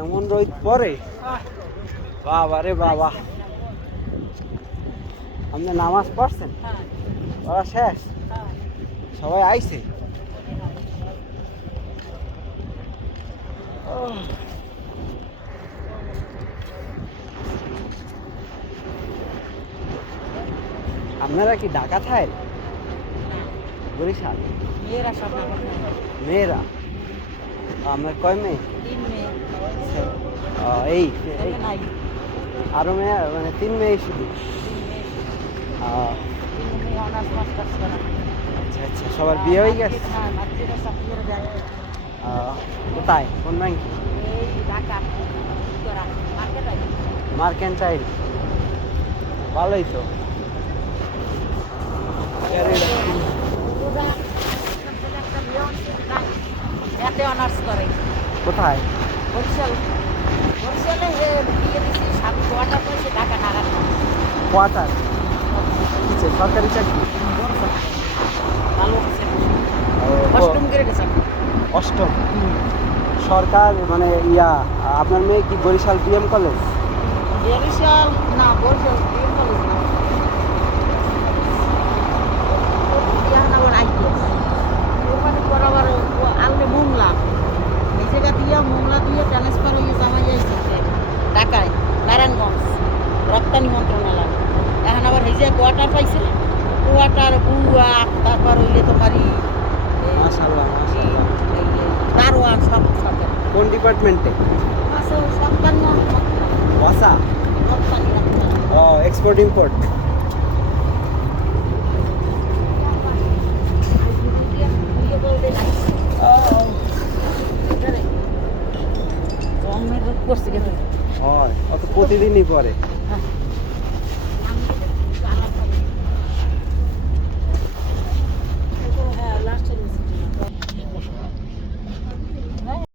এমন রোদ পরে বাবা রে বাবা। আপনি নামাজ পড়ছেন? পড়া শেষ? সবাই আইছে? আপনারা কি ঢাকা থাই? বরিশাল? মেয়েরা সব মেয়েরা? আপনার কয় মেয়ে? 3 মেয়ে। এই ছেলে নাই। আরো মেয়ে মানে 3 মেয়ে শুধু? 3 মেয়ে অনার্স মাস্টার্স করে। আচ্ছা আচ্ছা, সবার বিয়ে হয়ে গেছে? হ্যাঁ, মাতৃকা চাকরি দেয়। কোথায়, কোন ব্যাংকে? এই ঢাকা করা মার্কেটে। মার্কেন্টাইল, ভালোই তো। এতে অনার্স করে। কোথায়? বরিশাল। বরিশালে বিয়ে দিয়েছি স্বামী গোয়াটা করেছে ঢাকা নাগাদ। কোয়ার্টার কিসে, সরকারি চাকরি? ভালো আছে। ও, অষ্টম গ্রেডে চাকরি। অষ্টম। সরকার মানে আপনার মেয়ে কি বরিশাল বিএম কলেজ? বরিশাল না, বরিশাল বিএম কলেজ না। ওখানে বরাবর আনলে মোংলা, এই জায়গা দিয়ে মোংলা দিয়ে ট্রান্সফার হয়ে জামাই যাইছে ঢাকায় নারায়ণগঞ্জ রপ্তানি মন্ত্রণালয়। এখন আবার এই যে কোয়ার্টার পাইছে, কোয়ার্টার বুয়া, তারপর হইলে তোমারই মাশাআল্লাহ মাশাআল্লাহ। দারোয়ান সব সরকার কোন ডিপার্টমেন্টে? আছে সরকার না ওয়াসা? রপ্তানি রপ্তানি। Export import. করছে কিন্তু হয় অত প্রতিদিনই পরে। হ্যাঁ